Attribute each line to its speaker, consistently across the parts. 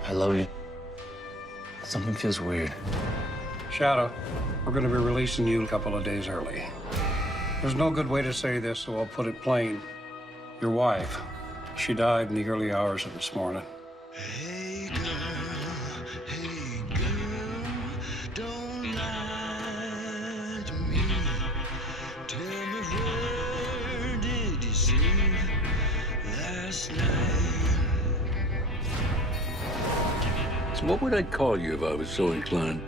Speaker 1: I love you. Something feels weird.
Speaker 2: Shadow, we're going to be releasing you a couple of days early. There's no good way to say this, so I'll put it plain. Your wife, she died in the early hours of this morning.
Speaker 3: Hey girl, don't lie to me. Tell me, where did you sleep last night?
Speaker 4: So what would I call you if I was so inclined?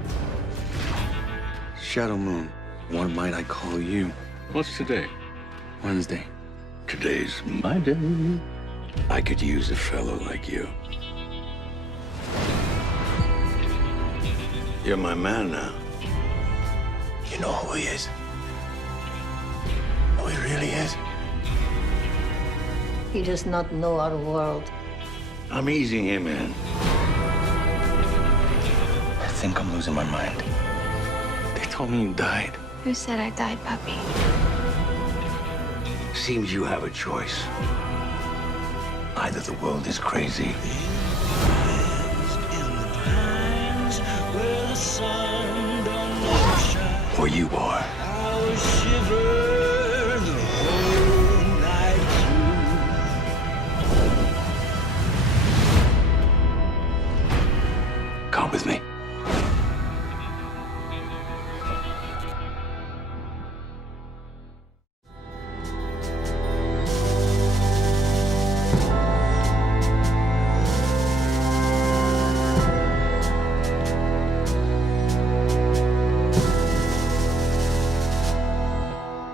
Speaker 1: Shadow Moon. What might I call you?
Speaker 4: What's today?
Speaker 1: Wednesday.
Speaker 4: Today's my day. I could use a fellow like you. You're my man now.
Speaker 1: You know who he is? Who he really is?
Speaker 5: He does not know our world.
Speaker 4: I'm easing him in.
Speaker 1: I think I'm losing my mind. They told me you died.
Speaker 6: Who said I died, puppy?
Speaker 4: Seems you have a choice. Either the world is crazy,
Speaker 3: In the pines where the sun don't never shine.
Speaker 4: or you are.
Speaker 3: I was shivering